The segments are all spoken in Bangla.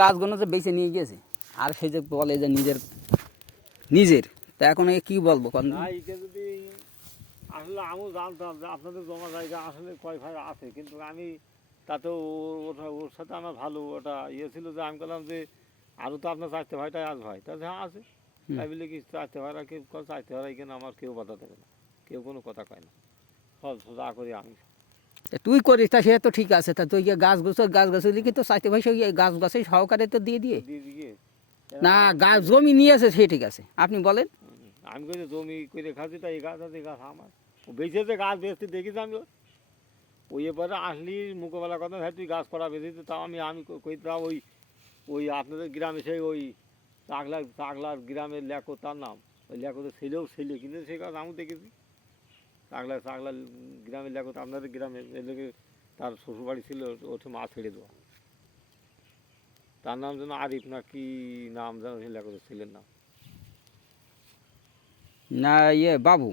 গাছগুলো যে বেছে নিয়ে গিয়েছে আর সে যে বলে যে নিজের তা এখন কি বলবো যদি আসলে আমিও জানতাম যে আপনাদের জমা জায়গা আসলে কয় ভাই আছে, কিন্তু আমি তাতেও ওর সাথে আমার ভালো ওটা ছিল যে আমি বললাম যে আরও তো আপনার চারটে ভাইটাই আজ ভাই তাতে হ্যাঁ আছে, তাই বলে কি চারটে ভাইরা কেউ চারটে ভাইরা এখানে আমার কেউ বাধা দেবে না, কেউ কোনো কথা কয় না, সব সোজা করি আমি। তুই করিস তা সে তো ঠিক আছে, তা তুই গাছ গাছলি কি তো চাইতে ভাই সেই গাছ গাছের সহকারে তো দিয়ে দিয়ে না গাছ জমি নিয়েছে সে ঠিক আছে, আপনি বলেন। আমি কই জমি করে খাচ্ছি তাই এই গাছ আছে, এই গাছ আমার বেঁচেছে, গাছ বেচতে দেখিস আমি ওই এবারে আসলি মোকাবেলা কথা ভাই তুই গাছ করা বেঁচেছে, তাও আমি কই তাও ওই আপনাদের গ্রামে সেই ওই চাকলার গ্রামের লেখো তার নাম, ওই লেখোতে ছেলে কিন্তু সেই গাছ আমি দেখেছি। চাকলার গ্রামের লেখো তো আপনাদের গ্রামে এদিকে তার শ্বশুরবাড়ি ছিল, ওঠে মা ছেড়ে দেওয়া, তার নাম যেন আরিফ না কি নাম যেন সেই লেখকের ছেলের নাম না বাবু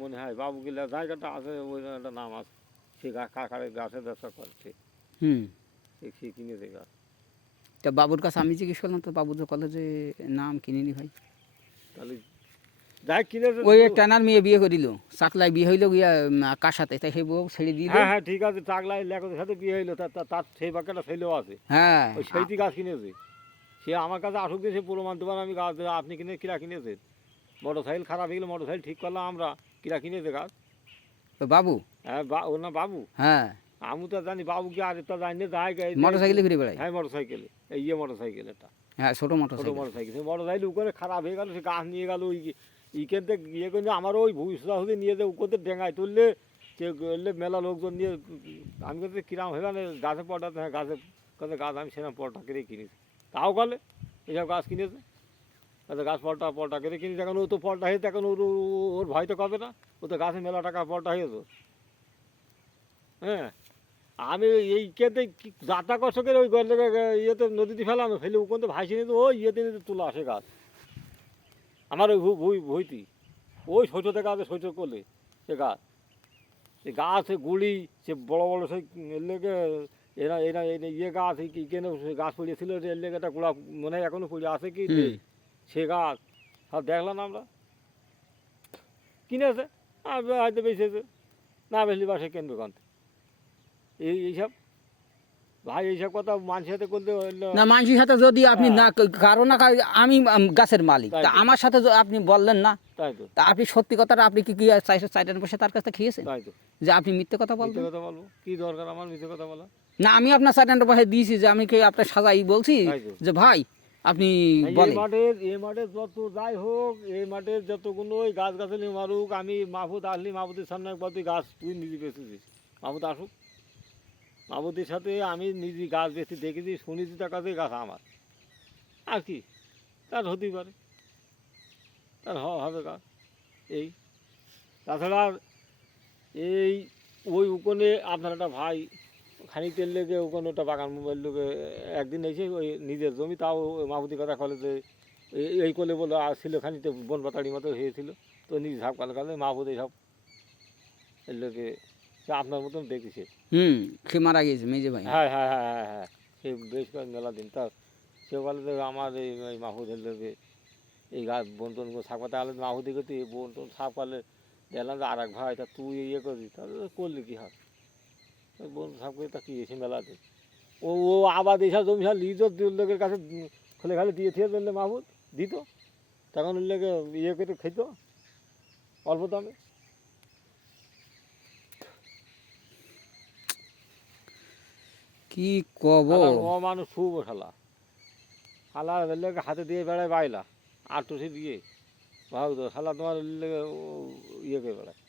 মনে হয় বাবু গেলে জায়গাটা আছে, ওই একটা নাম আছে, সে কাকারের গাছের ব্যবসা করছে, সে কিনেছে গাছ। তা বাবুর কাছে আমি জিজ্ঞেস করলাম তো বাবু তো কলেজে নাম কিনিনি ভাই, তাহলে যাই কিনেছে ওই টানার মেয়ে বিয়ে করিল, চাকলায় বিয়ে হইলো গিয়া কার সাথে, তাই সেই বউ ছেড়ে দিল। হ্যাঁ ঠিক আছে, চাকলায় লেখকের সাথে বিয়ে হইলো, তার সেই বাক্যটা ছেলেও আছে, হ্যাঁ ওই সেইটি গাছ কিনেছে, সে আমার কাছে আসুক দিয়ে সে প্রমাণ দেবার আমি গাছ আপনি কিরা কিনেছেন, মোটর সাইকেল খারাপ হয়ে গেলো, মোটর সাইকেল ঠিক করলাম আমরা, কিরা কিনেছে গাছ বাবু, হ্যাঁ ওর না বাবু, হ্যাঁ আমি তো জানি বাবু কি আর তো জানি না, মোটর সাইকেলে ঘুরে বেড়াই, হ্যাঁ মোটর সাইকেলে এই মোটর সাইকেল এটা, হ্যাঁ ছোটো মোটর ছোটো মোটর সাইকেল, সেই মোটর সাইকেল উপরে খারাপ হয়ে গেল, সে গাছ নিয়ে গেল ওই ইকেন থেকে ইয়ে করে আমার ওই ভুষি নিয়ে যে উপর ডেঙায় তুললে সে গেলে মেলা লোকজন নিয়ে, আমি কাছে কিরাম হয়ে গেলে গাছে পটাতে, হ্যাঁ গাছে কাছে গাছ আমি সেরকম পটা কেড়ে কিনেছি, তাও গেলে এইসব গাছ কিনেছে, তাতে গাছ পলটা কেড়ে কিনেছে, এখন ও তো পলটা হয়েছে, এখন ওর ভয় তো কবে না, ও তো গাছে মেলা টাকা পলটা হয়েছে, হ্যাঁ আমি এই কেতে যাত্রা কষ্ট করে ওই ইয়েতে নদীতে ফেলানো, ফেলে ওখান থেকে ভাসি নিতে ওই ইয়েতে নিতে তোলা আসে গাছ, আমার ওই ভইতি ওই শৈশতে গাছে শৈশব করলে সে গাছ, সে গাছ সে গুড়ি সে বড়ো বড়ো সেই লেগে এরা এরা ইয়ে গাছ কেন গাছ পড়িয়েছিল, এর লেগে একটা গোড়া মনে হয় এখনো পড়ে আছে কি সে গাছ সব দেখলাম আমরা, কিনেছে হয়তো বেঁচেছে, না বেশি বাসে কেনবে কান্ত এইসব ভাই, এইসব কথা মানুষের সাথে করতে না, মানুষের সাথে যদি আপনি না কারো না আমি গাছের মালিক, তা আমার সাথে আপনি বললেন না, তাই তো, তা আপনি সত্যি কথাটা আপনি কি চাইটেন বসে তার কাছে খেয়েছেন, তাই তো, যে আপনি মিথ্যে কথা মিথ্যে বলবেন, কথা বলবো কি দরকার আমার মিথ্যে কথা বলা, না আমি আপনার চাইটেন বসে দিয়েছি যে আমি কি আপনার সাজাই বলছি যে ভাই আপনি বলেন। এই মাঠের যত যাই হোক, এই মাঠের যতগুলো ওই গাছ গাছালি মারুক, আমি মাহফুদ আসলি মাহফুদের সামনে একবার তুই গাছ তুই নিজে বেঁচেছিস, মাহফুদ আসুক, মাহফুদের সাথে আমি নিজে গাছ বেঁচে দেখেছি শুনেছি, তার কাছে গাছ আমার, আর কি তার হতেই পারে, তার হবে গাছ এই, তাছাড়া এই ওই ওখানে আপনার একটা ভাই খানিকটের লেগে ওখানে একটা বাগান মোবাইল লোকে একদিন এসে ওই নিজের জমি, তাও মাহফুদি কথা কলেজে এই করলে বলে ছিল খানিকতে বন পাতাড়ির মতো হয়েছিল, তো নিজে সব কালে মাহফুদ এইসব এর লোকে সে আপনার মতন দেখেছে, সে মারা গিয়েছে মেজে ভাই, হ্যাঁ হ্যাঁ হ্যাঁ হ্যাঁ হ্যাঁ সে বেশ কয়েক মেলা দিন তার, সে বলে যে আমার এই মাহফুদের লোকে এই গাছ বন টনগুলো সাফ করতে আলো মাহফুদি করতে এই বন টন সাফ করলে দেখলাম যে আর এক ভাই তা তুই ইয়ে করবি, তাহলে করলি কী হয়, বন্ধু সাপ করে তা কি এসে মেলাতে ও আবার এইসব জমি সব লিজ লোকের কাছে খুলে খালে দিয়ে থিয়ে দিলে মাহবুদ দিত, তখন লোকে ইয়ে করে খেত অল্প দামে, কি কব ও মানুষ খুব শালা লোকে হাতে দিয়ে বেড়ায় বাইলা আর টুসি দিয়ে ভাগ তো শালা তোমার লেগে ইয়ে করে বেড়ায়,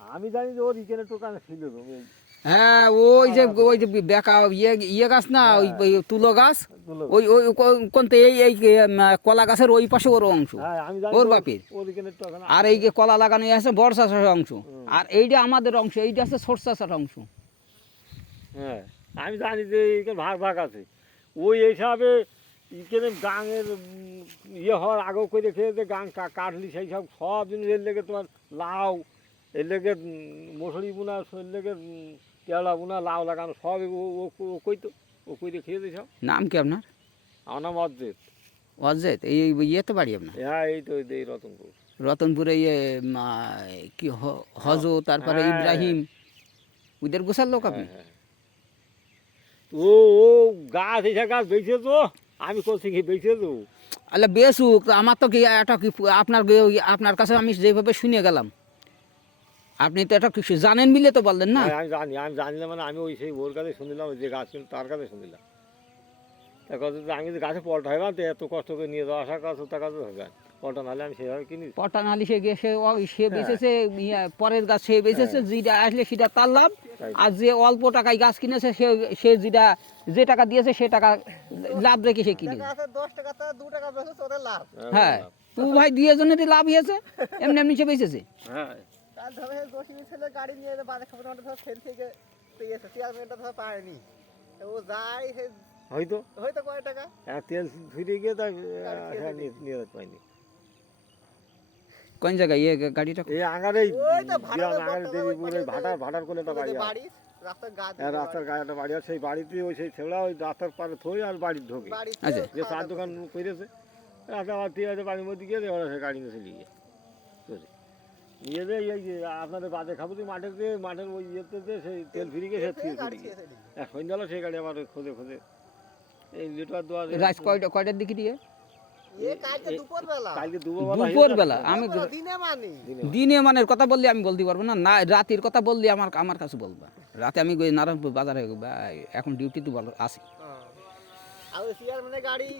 আমি জানি যে ওর ইকেনে টোকানে ছিল তুমি, হ্যাঁ ওই যে বেকা ইয়ে গাছ না, ওই তুলো গাছ, ওই ওই কোনতে এই কলা গাছের ওই পাশে ওর অংশ, ওর বাপের, আর এই যে কলা লাগানো আছে বড় চাষের অংশ, আর এইটা আমাদের অংশ, এইটা আছে ছোট চাষের অংশ, হ্যাঁ আমি জানি যে এইখানে ভাগ ভাগ আছে, ওই হিসাবে এখানে গাঙের ইয়ে হওয়ার আগেও করে খেয়ে যে গাং কাটলি সেই সব জিনিস এর লেগে তোমার লাউ, এর লেগে মশুরি বোনা, এর লেগে কেওড়া বুনা লাউ লাগানো সব ও কইতো ও কইতে খেয়েছে সব। নাম কি আপনার? আমার নাম অজ্জিত। অজেত, এই ইয়েতে বাড়ি আপনার? হ্যাঁ এই তো এই রতনপুর। রতনপুরে ইয়ে কি হজ, তারপরে হ্যাঁ, ইব্রাহিম, ওদের গোসার লোক আপনি? হ্যাঁ, হ্যাঁ। ও ও গাছ এসে গাছ বেঁচে তো আমি করছি কি বেঁচে তো। আল্লাহ বেসুক, আমার তো কি এটা কি আপনার কাছে আমি যেভাবে শুনে গেলাম, আপনি তো এটা কিছু জানেন মিলে তো বললেন না। হ্যাঁ, আমি জানিলাম মানে আমি ওই সেই ওর কাছে শুনিলাম, ওই যে গাছ ছিল তার কাছে শুনিলাম। তার কথা যে আমি যে গাছে পলটা হয় না তো এত কষ্ট করে নিয়ে যাওয়া আসার কাছে তার কাছে হবে পলটা নাহলে আমি সেভাবে কিনি। পটান আলি সে গিয়ে সে বেঁচেছে, পরের গাছ সে বেঁচেছে, যেটা আসলে সেটা তার লাভ। আর যে অল্প টাকায় গাছ কিনেছে সে যে টাকা দিয়েছে সে টাকা লাভ রেখে সে কিনে। 10 টাকা তা 2 টাকা বেশি ওদের লাভ। হ্যাঁ, তু ভাই দুই জনেরই লাভ হয়েছে, এমনি এমনি সে বেঁচেছে। হ্যাঁ তার ধরে দোষী ছেলে গাড়ি নিয়ে বাজার খাবার ধরে ফেল থেকে পেয়েছে চেয়ারম্যানটা ধরে পায়নি, ও যায় হয়তো হয়তো কয় টাকা তেল ফিরে গিয়ে তাই নিয়ে যেতে পাইনি। কোন জায়গায় গাড়িটা? এই আঙারেই ওই তো ভাটার আঙারে দেবীপুরে ভাটার কোলে একটা বাড়ি আছে। বাড়ি রাস্তার গা হ্যাঁ, রাস্তার গায়ে একটা বাড়ি আছে, সেই বাড়িতে ওই সেই ছেলেরা ওই রাস্তার পারে থই আর বাড়ির ঢোকে। বাড়ি আচ্ছা। যে চার দোকান করেছে রাস্তা আবার ঠিক আছে বাড়ির মধ্যে গিয়ে ওরা সে গাড়ি নিয়ে চলে গিয়ে নিয়ে যায় এই যে আপনাদের বাজে খাবো মাঠের ওই ইয়েতে সেই তেল ফিরে গিয়ে সে ফিরে চলে গিয়ে সন্ধ্যাবেলা সেই গাড়ি আবার খোঁজে এই লিটার দোয়া রাত কয়টার দিকে দিয়ে? এ কালকে দুপুরবেলা কালকে দুপুরবেলা। আমি দিনে মানি দিনে মানের কথা বললে আমি বলতে পারবো না, না রাতের কথা বললে আমার কাছে বলবা। রাতে আমি নারায়ণপুর বাজারে এখন ডিউটিতে আসি। আর ওই চেয়ারম্যানের গাড়ি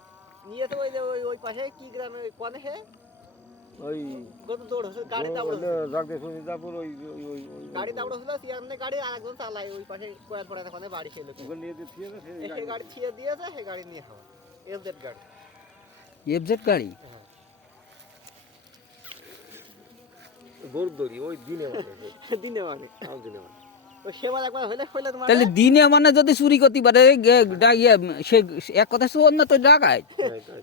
নিয়েছে ওই যে ওই পাশে কি গ্রামে কোনে হে ওই কত দৌড় হচ্ছে গাড়ি দাউড় জগদীশপুর ওই গাড়ি দাউড় হচ্ছিল চেয়ারম্যানের গাড়ি আর একজন চালায় ওই পাশে কোয়ার পড়ে ওখানে বাড়ি খেলো ওখানে নিয়ে দিয়ে থিয়ে দেয়, সেই সেই গাড়ি ছিয়ে দিয়েছে সেই গাড়ি নিয়ে খাওয়া এফজেড গাড়ি এফজেড গাড়ি? গরুর দড়ি ওই দিনে দিনে মানে দিনে মানে ওই সেবার একবার হইলে তোমার তাহলে দিনে মানে যদি চুরি করতে পারে সে এক কথা অন্য তো ডাকায়।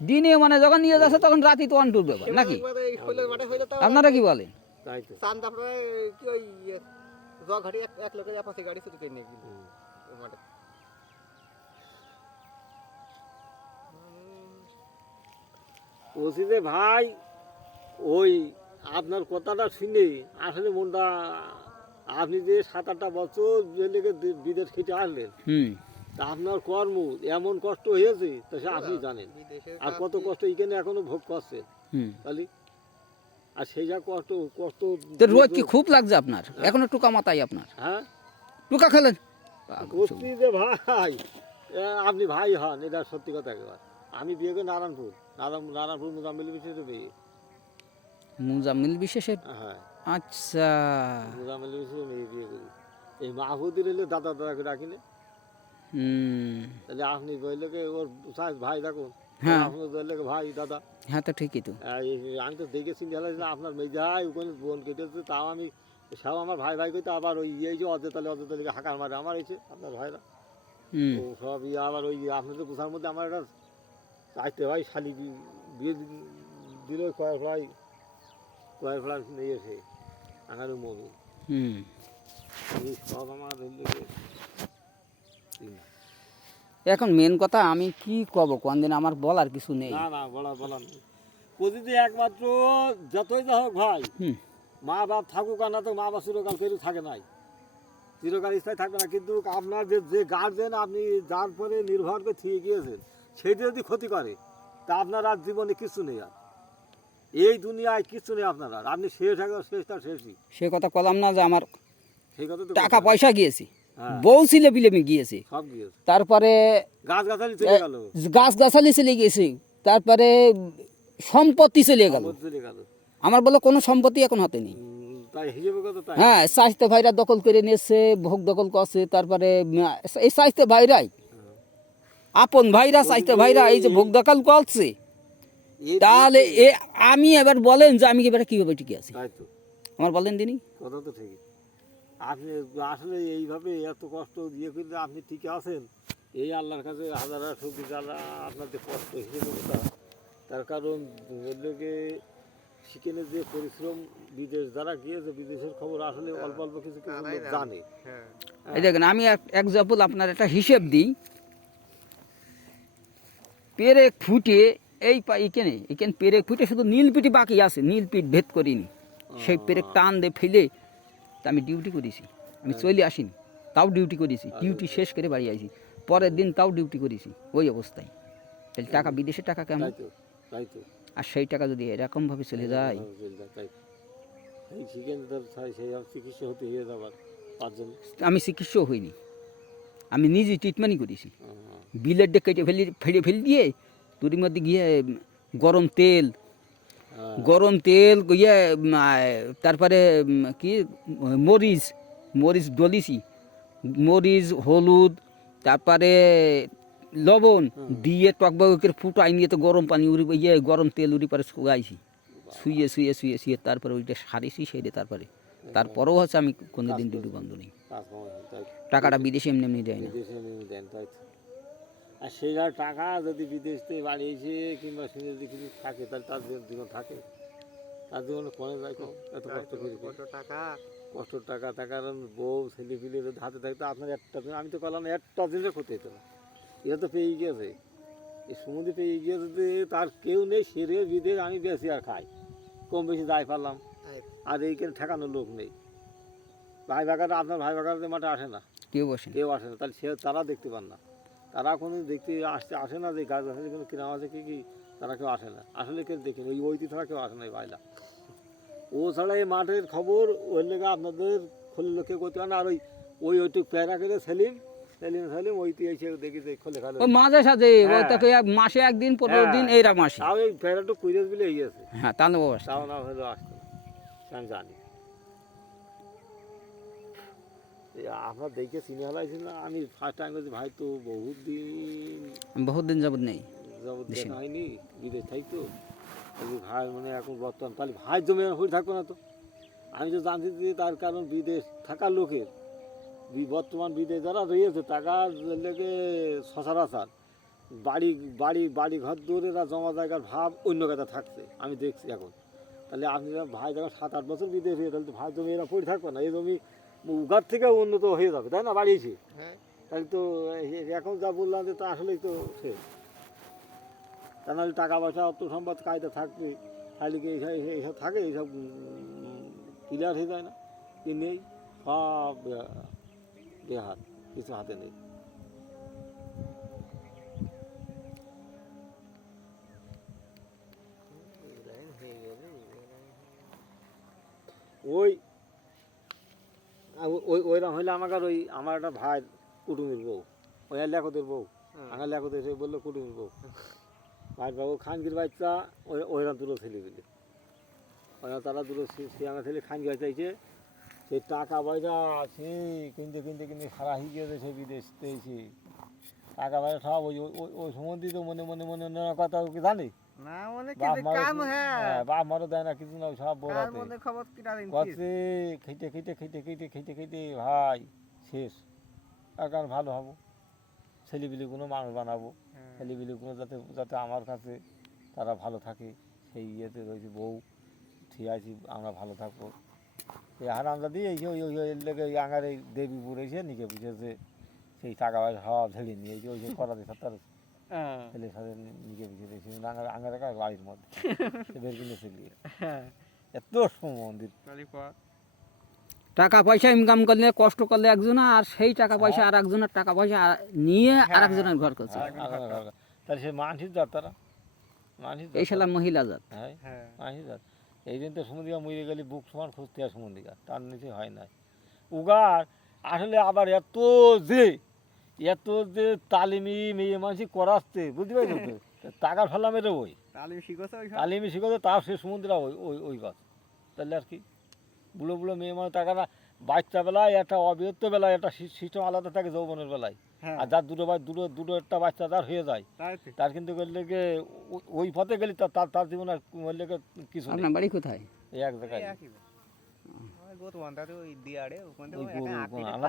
দিনে মানে যখন নিয়ে যাচ্ছে তখন রাতে তো অন্টুর ব্যাপার নাকি? হইলে মাঠে হইলে তো আপনারা কি বলেন? তাই তো চান্দা পড়ে কি ওই ঘাটি এক লোকের পাশে গাড়ি চুরি করে নিয়ে গেল মাঠে বলছি যে ভাই ওই আপনার কথাটা শুনে আসলে মনটা, আপনি যে 7-8টা বছর লেগে বিদেশ খেটে আসলেন, তা আপনার কর্ম এমন কষ্ট হয়েছে তা সে আপনি জানেন। আর কত কষ্ট এখানে এখনো ভোগ করছে তাহলে, আর সেই যা কষ্ট রোজ কি খুব লাগছে আপনার? এখনো টুকা মাথায় আপনার? হ্যাঁ টুকা খেলেন? বলছি যে ভাই আপনি ভাই হন, এটা সত্যি কথা একবার। আমি বিয়ে করি নারায়ণপুর মোজাম্মেল বিশেষে বিয়ে। মুজাম্মিল বিশেষের? হ্যাঁ আচ্ছা, মোজাম্মেল বিশেষে মেয়ে বিয়ে করি। এই মাহবুদের এলে দাদা করে ডাকিলে, তাহলে আপনি বললে ওর ভাই দেখুন, হ্যাঁ আপনি বললে ভাই দাদা। হ্যাঁ তো ঠিকই তো। আমি তো দেখেছি আপনার মেয়ে যাই ওখানে বোন কেটেছে, তাও আমি সব আমার ভাই করতে আবার ওই এই যে অযোধ্যালিকে হাঁকার মারে আমার এসে আপনার ভাইরা ও সব আবার ওই আপনাদের পোষার মধ্যে আমার একটা চাইতে ভাই শালি বিয়ে দিল কয়েক ফ্লাই নিয়ে এসে আমার মমি সব আমার এখন মেন কথা আমি কি কব কোন দিন আমার বলার কিছু নেই। না বলার নেই। প্রতিদিন একমাত্র যতই যা হোক ভাই, মা বাপ থাকুক আর না তো মা বাপ চিরকাল কেউ থাকে নাই, চিরকাল স্থায়ী থাকবে না। কিন্তু আপনার যে গার্জেন আপনি যার পরে নির্ভর করে থেকে গিয়েছেন, সেইটা যদি ক্ষতি করে তা আপনার আর জীবনে কিছু নেই, আর এই দুনিয়ায় কিছু নেই আপনার। আর আপনি শেষটা শেষই। সে কথা কলাম না যে আমার সেই কথা তো টাকা পয়সা গিয়েছি, বউ ছিলে বিলে গিয়েছে, সব গিয়েছে, তারপরে গাছগাছালি চলে গিয়েছে, তারপরে সম্পত্তি চলে গেল। আমার বলো কোনো সম্পত্তি এখন হাতে নেই। হ্যাঁ, স্বাস্থ্য ভাইরা দখল করে নিয়েছে, ভোগ দখল করছে। তারপরে এই স্বাস্থ্য ভাইরাই আপন ভাইরা, স্বাস্থ্য ভাইরা এই যে ভোগ দখল করছে, তাহলে আমি এবার বলেন যে আমি এবারে কিভাবে টিকে আছি? আমার বলেন দিনই কথা তো ঠিকই। আপনি আসলে এইভাবে এত কষ্ট দিয়ে করলে আপনি ঠিক আছেন, এই আল্লাহর কাছে হাজার শুকর যারা আপনাদের কষ্ট হিসেবে কথা। তার কারণ বললোকে সেখানে যে পরিশ্রম, বিদেশ যারা গিয়েছে বিদেশের খবর আসলে অল্প কিছু লোক জানে। এই দেখেন আমি এক্সাম্পল আপনার একটা হিসেব দিই, পেরেক ফুটে এই এখানে পেরেক ফুটে শুধু নীলপিটি বাকি আছে, নীলপিঠ ভেদ করিনি, সেই পেরেক টান দিয়ে ফেলে তা আমি ডিউটি করেছি, আমি চলে আসিনি, তাও ডিউটি করেছি, ডিউটি শেষ করে বাড়ি আসি, পরের দিন তাও ডিউটি করেছি ওই অবস্থায়। তাহলে টাকা বিদেশের টাকা কেমন, তাই তো তাই তো আর সেই টাকা যদি এরকমভাবে চলে যায়, তাই এই সেখানে ধর সেই চিকিৎসা হতে হয়ে যাবার 5 জন। আমি চিকিৎসাও হইনি, আমি নিজে ট্রিটমেন্টই করেছি, বিলের ডে কেটে ফেলে দিয়ে তুরির মধ্যে গিয়ে গরম তেল ইয়ে তারপরে কি মরিচ ডলিছি, মরিচ হলুদ তারপরে লবণ দিয়ে টকবগের ফুটাই নিয়ে তো গরম পানি গরম তেল উড়ি পরে শুকাইছি, শুয়ে তারপরে ওইটা সারিছি, সেরে তারপরেও হচ্ছে আমি কোনোদিন ডিউটি বন্ধ নেই। টাকাটা বিদেশে এমনি দেয় না। আর সেই টাকা যদি বিদেশ থেকে বাড়িয়েছে কিংবা সে যদি কিছু থাকে তাহলে তার জীবন থাকে, তার জীবনে কোনে যায় এত কষ্ট করে কষ্টের টাকা, তার কারণ বউ ছেলে পিলে যদি হাতে থাকতো আপনার একটা, আমি তো করলাম একটা জিনিসও ক্ষতি হতো না, এরা তো পেয়ে গিয়েছে, এই সমুদ্রে পেয়ে গিয়েছে যে তার কেউ নেই, সেরে বিদেশ আমি বেশি আর খাই, কম বেশি যাই পারলাম, আর এইখানে ঠেকানোর লোক নেই। ভাই বাগারা আপনার ভাই বাগারা মাঠে আসে না, কেউ আসে না, তাহলে সে তারা দেখতে পান না, তারা কোনো দেখতে আসে না যে গাছ গাছালি কোনো কিরাম আছে কি তারা কেউ আসে না, আসলে কেউ দেখেন ওই ওইটি ছাড়া কেউ আসে না এই বাইলা। ও ছাড়া এই মাঠের খবর ওই লেগে আপনাদের খোলে কেউ করতে পারে না। আর ওইটুক প্যারা করে সেলিম ওইটি এসে দেখি যে খোলে খালে মাঝে সাঝে মাসে একদিন 15 দিন এইরা মাসে তাও এই প্যারাটুক কুইরেজ বলে এই আছে, হ্যাঁ তাও না হলেও আসতো আমি জানি। আপনার দেখে চিনে হলাইছিল না, আমি ফার্স্ট টাইম বলছি ভাই তো বহুত দিন যাবত দেখা হয়নি, বিদেশ থাকতো ভাই মানে এখন বর্তমান তাহলে ভাই জমে হয়ে থাকতো না তো, আমি তো জানছি যে তার কারণ বিদেশ থাকার লোকের বর্তমান বিদেশ যারা রয়েছে টাকা লেগে সচরাচর বাড়ি ঘর দৌড়েরা জমা জায়গার ভাব অন্য কথা থাকছে, আমি দেখছি এখন। তাহলে আপনি ভাই যখন 7-8 বছর বিদেশ হয়ে তাহলে তো ভাই জমি এরা পড়ে থাকবে না, এই জমি উগার থেকে উন্নত হয়ে যাবে, তাই না, বাড়িয়েছি, তাহলে তো এখন যা বললাম যে তা আসলেই তো শেষ। তা নাহলে টাকা পয়সা অর্থ সম্পদ কায়দা থাকবে, তাহলে কি এইসব থাকে, এইসব ক্লিয়ার হয়ে যায় না, কি নেই, সব বেহাত, কিছু হাতে নেই। ওইরকম হইলে আমাকে আমার একটা ভাই কুটুমির বউ, ওই লেখতের বউ, আমার লেখতে এসে বললো কুটুমির বউ, ভাই বাবু খানগির বাচ্চা ওইরকম দুটো ছেলে দিলে, ওইরা তারা দুটো সে আমার ছেলে খানগি চাইছে, সেই টাকা পয়সা সে কিনতে সারা হয়ে গিয়েছে, সে বিদেশ পেয়েছে টাকা পয়সা সব ওই সম্বন্ধে তো মনে কথা কি জানি বাপ মারও দেয় না কিছু না, সব বলতে খেতে ভাই শেষ, কারণ ভালো হবো, ছেলেপিলিগুলো মানুষ বানাবো, ছেলেপিলিগুলো যাতে আমার কাছে তারা ভালো থাকে, সেই ইয়েতে রয়েছে বউ ঠিক আছে, আমরা ভালো থাকবো। এই হারামজাদি ওই লেগে আঙার এই দেবীপুর এসে নিকে বুঝেছে, সেই টাকা পয়সা সব ঝেড়ে নিয়ে ওই যে করাতে সত্তর ছেলে সাথে নিকে বুঝেছে আঙার বাড়ির মধ্যে বের কিনে ফেলি, এত মন্দির টাকা পয়সা ইনকাম করলে কষ্ট করলে একজন, আর সেই টাকা পয়সা আর একজনের টাকা পয়সা নিয়ে আর একজনের ঘর করছে, তাহলে সে মানসিক জাত, তারা মানসিক এই শালা মহিলা জাত, হ্যাঁ মানসিক জাত। এই দিন তো সমুদ্রিকা মরে গেলে বুক সমান খুঁজতে হয় সমুদ্রিকা, তার নিচে হয় না উগার আসলে। আবার এত যে তালিমি মেয়ে মানুষ করাচ্ছে, বুঝতে পারছো তো, টাকা ফেলাম এটা ওই তালিমি শিখেছে, তার সে সমুদ্রা ওই গাছ, তাহলে আর কি বুড়ো মেয়ে মানুষ টাকাটা বাচ্চা বেলায় একটা অবিরত বেলায় একটা সিস্টেম আলাদা থাকে যৌবনের বেলায়, আর যার দুটো একটা বাচ্চা যার হয়ে যায় তার কিন্তু লেগে ওই পথে গেলে তার জীবন আর লেগে কিছু। আপনার বাড়ি কোথায়? এক জায়গায়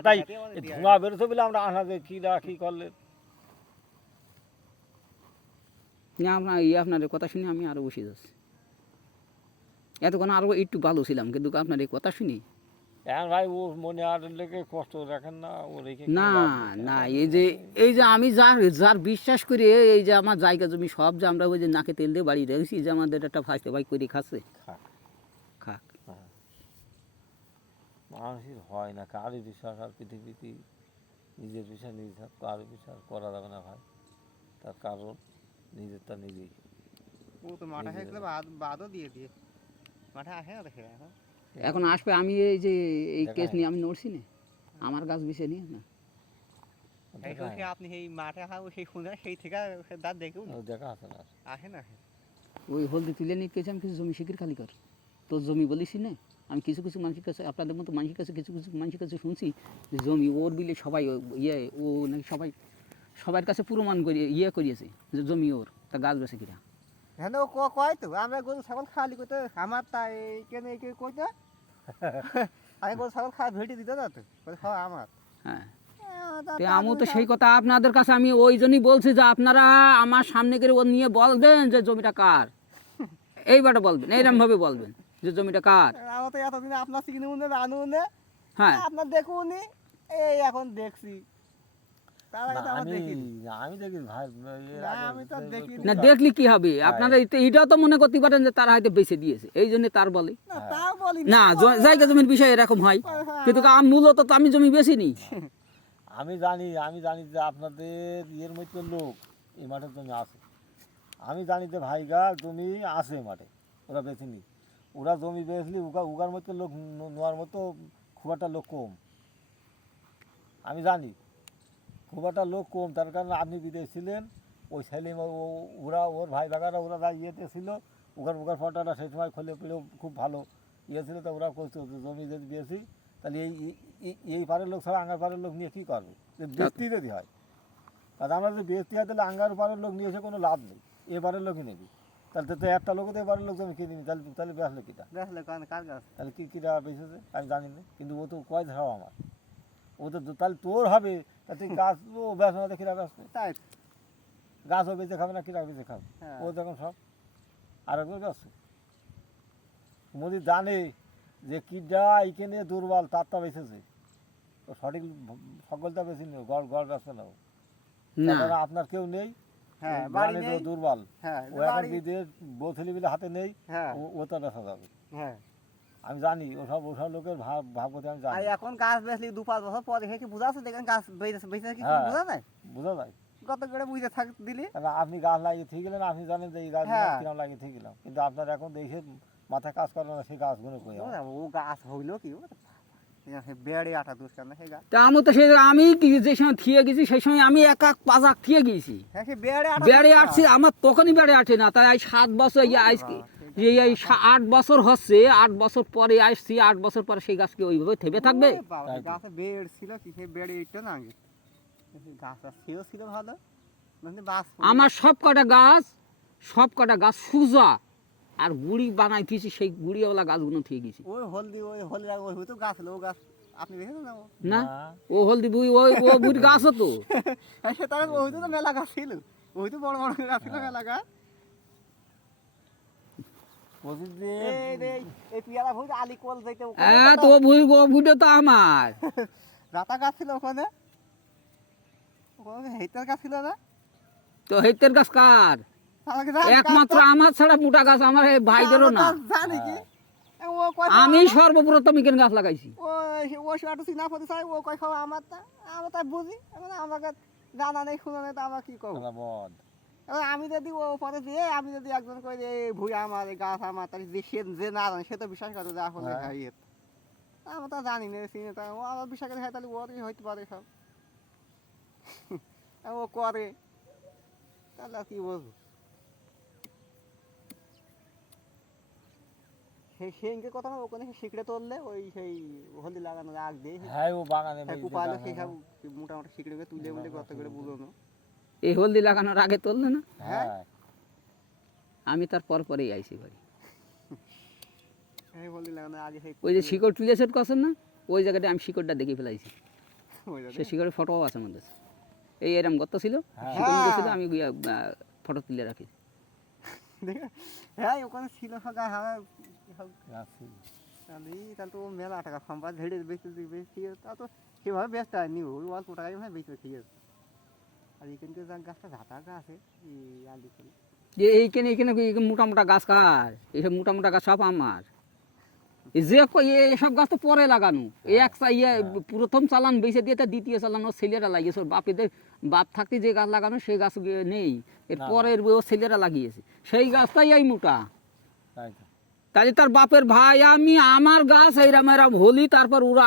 তাই ধোঁয়া বেরোতে বলে আমরা আনা যে কি করলে না, আপনার কথা শুনে আমি আরো বসে যাচ্ছি, এতক্ষণ আরো একটু ভালো ছিলাম, কিন্তু আপনার এই কথা শুনি এখন ভাই ও মনে আর লেগে কষ্ট রাখেন না ও রেখে না না, এই যে আমি যার যার বিশ্বাস করি, এই যে আমার জায়গা জমি সব যে আমরা ওই যে নাকে তেল দিয়ে বাড়ি রেখেছি, যে আমাদের একটা ফাঁসতে ভাই করে খাচ্ছে খাক। খাক। মানুষের হয় না কারো বিশ্বাস আর পৃথিবীতে নিজের বিশ্বাস নিজে থাক, কারো বিশ্বাস করা যাবে না ভাই, তার কারণ নিজেরটা নিজেই। ও তো মাঠে থাকলে বাদও দিয়ে দিয়ে মাঠে আসে না দেখে এখন। এখন আসবে, আমি এই যে এই দেখা কেস হয়। নিয়ে আমি নড়ছি না, আমার গাছ বিষে নিয়ে না। এই সে আপনি সেই মাঠে আসা সেই শুনে সেই থেকে সে দাঁত দেখেও না, দেখা আছে না আসে না আসে। ওই হলদি তুলে নিয়ে কেছে আমি কিছু জমি শিখির খালি কর, তোর জমি বলিস না। আমি কিছু কিছু মানুষের কাছে, আপনাদের মতো মানুষের কাছে, কিছু কিছু মানুষের কাছে শুনছি যে জমি ওর বিলে সবাই ও নাকি সবার কাছে প্রমাণ করে করিয়েছে যে জমি ওর, তা গাছ বেছে কিনা। হ্যাঁ ও কয় তো আমরা গরু ছাগল খালি করতে আমার তাই কেন এই কইতে আমি গরু ছাগল খাওয়া ভেটে দিতে না তো হ্যাঁ আমার। হ্যাঁ, আমিও তো সেই কথা আপনাদের কাছে আমি ওই জন্যই বলছি যে আপনারা আমার সামনে করে ও নিয়ে বলবেন যে জমিটা কার, এইবারটা বলবেন, এইরকম ভাবে বলবেন যে জমিটা কার। আমার তো এতদিন আপনার চিনি উনে রানু উনে হ্যাঁ, আপনার দেখুনি, এই এখন দেখছি, তার আগে তো আমার আমি দেখিনি। আমি দেখি ভাই এর না, আগে আমি তো দেখিনি। না দেখলি কি হবে, আপনারা এটাও তো মনে করতে পারেন যে তারা হয়তো বেঁচে দিয়েছে, এই জন্য তার বলে না তাও বলি না জায়গা জমির বিষয় এরকম হয়, কিন্তু মূলত তো আমি জমি বেচিনি। আমি জানি যে আপনাদের ইয়ের মধ্যে লোক এই মাঠের জমি আছে, আমি জানি যে ভাইগা জমি আছে মাঠে, ওরা বেছেনি, ওরা জমি বেচলি উগার মধ্যে লোক নেওয়ার মতো খুব একটা লোক কম, আমি জানি খুব একটা লোক কম, তার কারণে আপনি বিদেশ ছিলেন, ওই ছেলে ওরা ওর ভাই ভাগারা ওরা যা ইয়েতে ছিল উগার ফটোটা সেই সময় খুলে পেলেও খুব ভালো ইয়ে ছিল, তো ওরা করতো যে জমি যদি দিয়েছি তাহলে এই পাড়ের লোক ছাড়া আঙ্গার পাড়ের লোক নিয়ে কী করবে, বেচতেই যদি হয়, কারণ আমরা যদি বেচতে হয় তাহলে আঙ্গার পাড়ের লোক নিয়ে এসে কোনো লাভ নেই, এ পাড়ের লোকই নেবি, তাহলে তো একটা লোকও তো এ পাড়ের লোক জমি কিনে নি, তাহলে বেচলো কীটা, দেখলে কার গাছ তাহলে কীটা বেঁচেছে আমি জানি না, কিন্তু ও তো কয় ধাও আমার, ও তো তাহলে তোর হবে, তা তুই গাছ ও বেচ না কিরা বেচবে, তাই গাছও বেঁচে খাবে না কিরা বেঁচে খাবে, হ্যাঁ। ও তখন সব আর একবার ব্যস্ত মোদি জানে যে কিডা এইখানে দুর্বল তারটা বেঁচেছে, ও সঠিক সকলটা বেশি নেই, গড় ব্যস্ত না, না আপনার কেউ নেই, হ্যাঁ ও বাড়ি জানে যে নেই, ও দুর্বল, হ্যাঁ ও এখন বাড়ি বিদেশ বউ ছেলেমিলে হাতে নেই, হ্যাঁ ও তো বেচা যাবে, হ্যাঁ। আমি জানি ওসব লোকের ভাবতে আমি আর জানি, এখন গাছ বেচলি 2-5 বছর পরে কি বোঝা আছে, দেখেন গাছ বেঁচে কি হ্যাঁ। বোঝা যায়, বোঝা যায়, কত করে বুঝে থাক দিলি। কারণ আপনি গাছ লাগিয়ে ঠিক গেলেন, আপনি জানেন যে এই গাছ হ্যাঁ। কিরম লাগিয়ে ঠিক গেলাম, কিন্তু আপনার এখন দেখে মাথায় কাজ করে না সেই গাছগুলো কই আমার। ও গাছ হইলো কি বেড়ে আটা দোষ কেন সেই গাছ, তা আমি যে সময় থিয়ে গেছি সেই সময় আমি এক পাজাক থিয়ে গিয়েছি, হ্যাঁ সে বেড়ে আটা বেড়ে আসছে আমার তখনই বেড়ে আসে না, তাই 7 বছর আজকে যে এই 8 বছর হচ্ছে, 8 বছর পরে আসছি, 8 বছর পরে সেই গাছকে ওইভাবে থেমে থাকবে। গাছে বেড় ছিল কি সে বেড়ে ইটো না আগে গাছ ছিল ভালো, আমার সব কটা গাছ সুজা আর গুড়ি বানাই দিয়েছি, সেই গুড়িওয়ালা গাছগুলো থেকে গেছি। ওই হলদি ওই হয়তো গাছ হলো, ও গাছ আপনি দেখেছেন না? না ও হলদি বুড়ি ও বুড়ি গাছ হতো, সে তার ওই তো মেলা গাছ ছিল, ওই তো বড় বড় গাছ ছিল মেলা গাছ। এই পিয়ারা ভুই আলি কল যাইতে হ্যাঁ তো বুড়ি তো আমার রাতা গাছ ছিল ওখানে, ওখানে হেইতার গাছ ছিল না, তো হেতের গাছ কার? আমাকে জানি একমাত্র আমার ছাড়া মোটা গাছ আমার এই ভাইদেরও না, জানি কি ও কয় আমি সর্বপ্রথম এখানে গাছ লাগাইছি। ও সাটু সিনা পড়তে চাই, ও কয় খাওয়া আমার তা আমরা তাই বুঝি, আমাকে জানা নেই শোনা নেই, তা আমরা কি করবো। এবার আমি যদি ও পরে দিয়ে আমি যদি একজন কই যে এই ভুই আমার এই গাছ আমার, তাহলে যে না জানে সে তো বিশ্বাস করে যে আসলে ইয়ে, আমরা তা জানি না চিনি, তা ও আমার বিশ্বাস করে হয় তাহলে ওরই হইতে পারে সব ও করে, তাহলে আর কি বলবো। সেইকে কথা না, ওখানে শিকড়ে তুললে ওই সেই হলদি লাগানোর আগ দিয়ে হ্যাঁ ও বাগানে কুপালো সেই সব মোটামুটি শিকড়ে তুলে বলে কত করে বুঝলো। এই হলদি লাগানোর আগে তুললে না, হ্যাঁ আমি তার পরেই আইছি বাড়ি। এই হলদি লাগানোর আগে সেই ওই যে শিকড় তুলেছেন কছেন না, ওই জায়গাটা আমি শিকড়টা দেখে ফেলাইছি, ওই জায়গায়। সে শিকড়ের ফটোও আছে আমাদের কাছে, এই এরম গর্ত ছিল, হ্যাঁ। শিকড় ছিল, আমি ফটো তুলে রাখি। হ্যাঁ ওখানে ছিল ফাঁকা, হ্যাঁ তাহলে তো মেলা টাকা সম্পাদ ঝেড়ে বেচতে দিবে ঠিক আছে, তা তো সেভাবে বেচতে হয় নি, ওই অল্প টাকায় মানে বেচতে ঠিক আছে। আর এখানকে যা গাছটা ঝাঁটা গাছ আছে এই আলু করে যে এইখানে এইখানে মোটা মোটা গাছ কার, এইসব মোটা মোটা গাছ সব আমার। এই যে এসব গাছ তো পরে লাগানো, এই এক প্রথম চালান বেঁচে দিয়ে তা দ্বিতীয় চালান ওর ছেলেরা লাগিয়েছে, ওর বাপেদের বাপ থাকতে যে গাছ লাগানো সেই গাছ নেই, এর পরের ওর ছেলেরা লাগিয়েছে সেই গাছটাই এই মোটা। তাহলে তার বাপের ভাই আমি আমার গাছ এইরাম এরাম হলি, তারপর ওরা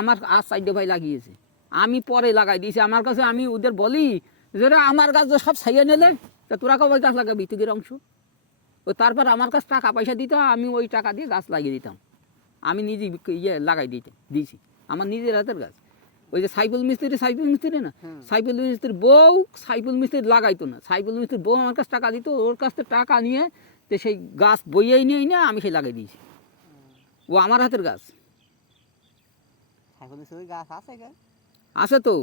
আমার আর সাইডে ভাই লাগিয়েছে, আমি পরে লাগাই দিয়েছি। আমার কাছে আমি ওদের বলি যে আমার গাছ সব ছাইয়ে নিলে তা তোরা কেউ ওই গাছ লাগাবি তোদের অংশ, ও তারপর আমার কাছে টাকা পয়সা দিত, আমি ওই টাকা দিয়ে গাছ লাগিয়ে দিতাম, আমি নিজে লাগাই দিয়েছি আমার নিজের হাতের গাছ। ওই যে সাইফুল মিস্ত্রি না, সাইফুল মিস্ত্রির বউ সাইফুল মিস্ত্রি লাগাইতো না, সাইফুল মিস্ত্রির বউ আমার কাছে টাকা দিত, ওর কাছ থেকে টাকা নিয়ে তো সেই গাছ বইয়েই নিয়ে না আমি সেই লাগাই দিয়েছি, ও আমার হাতের গাছ। ছাগলের সঙ্গে গাছ আছে কেন? আছে তো,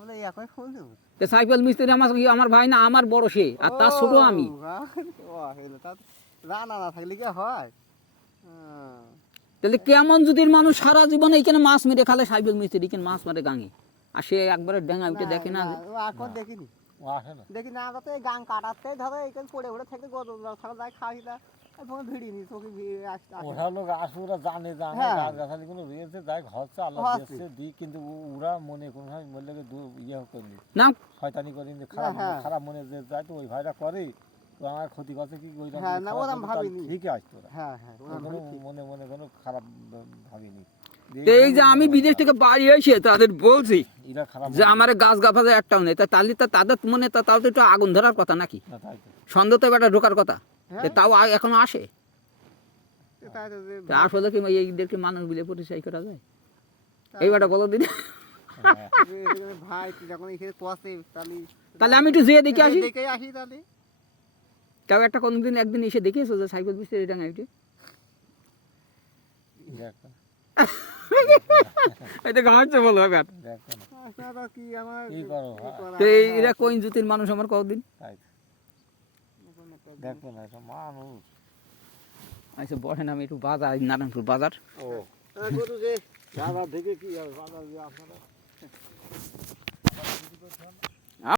বলে একই ফুল দেবো তো সাইফুল মিস্ত্রি আমার ভাই না, আমার বড় সে, আর তার ছোট আমি। রান্না না থাকলে কি হয়? তাহলে কেমন যদি মানুষ সারা জীবন এইখানে মাছ মেরে খালে, সাইফুল মিস্ত্রি এখানে মাছ মারে গাঙে, আর সে একবারে ডেঙ্গা উঠে দেখে না। এখন দেখিনি, দেখি না আগতে গাং কাটাতে ধরো এইখানে পড়ে পড়ে থাকতে গত ছাগল যাই খাওয়াই না ভিড়ি নি চোখে ওরা লোক আসে, ওরা জানে গাছ গাছালি কোনো রয়েছে যাই ঘরছে আল্লাহ দিচ্ছে দিই, কিন্তু ওরা মনে কোনো সময় বললে ইয়ে করিনি না শয়তানি করিনি, খারাপ মনে যে যায় তো ওই ভাইরা করে তো আমার ক্ষতি করছে কি ওই ঠিকই আসতো মনে মনে কোনো খারাপ ভাবিনি। এই যে আমি বিদেশ থেকে বাড়ি এসে তাদের বলছি যে আমার গাছ গাফাজা একটাও নেই, তাহলে তাদের মনে তাও তো একটু আগুন ধরার কথা নাকি, সন্দেহ তো একটা ঢোকার কথা, তাও এখনো আসে। আসলে কি এইদেরকে মানুষ বলে পরিচয় করা যায়? এইবারটা বলো দিদি। ভাই যখন তাহলে আমি একটু যেয়ে দেখে আসি, তাহলে কেউ একটা কোনদিন একদিন এসে দেখিয়েছো যে সাইকেল মিস্ত্রি এটা গাইতে? এটা গাঁচ্ছে বলো এরা কোন জুতির মানুষ আমার কতদিন। আচ্ছা বসেন, আমি একটু বাজার, নারায়ণপুর বাজার। বাজার থেকে কি বাজার আপনারা